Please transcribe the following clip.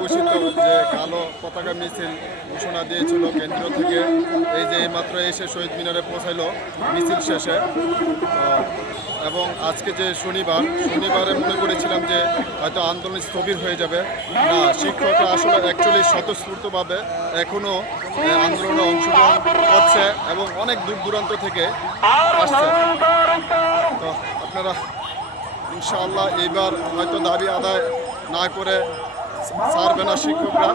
ঘোষিত যে কালো পতাকা মিছিল ঘোষণা দিয়েছিল কেন্দ্র থেকে, এই যে এইমাত্র এসে শহীদ মিনারে পৌঁছাইলো মিছিল শেষে। এবং আজকে যে শনিবারে মনে করেছিলাম যে হয়তো আন্দোলন স্থবির হয়ে যাবে, না, শিক্ষকরা আসলে অ্যাকচুয়ালি স্বতঃস্ফূর্তভাবে এখনও আন্দোলনে অংশগ্রহণ করছে এবং অনেক দূর দূরান্ত থেকে আসছে। তো আপনারা ইনশাআল্লাহ এইবার হয়তো দাবি আদায় না করে ছাড়বে না শিক্ষকরা।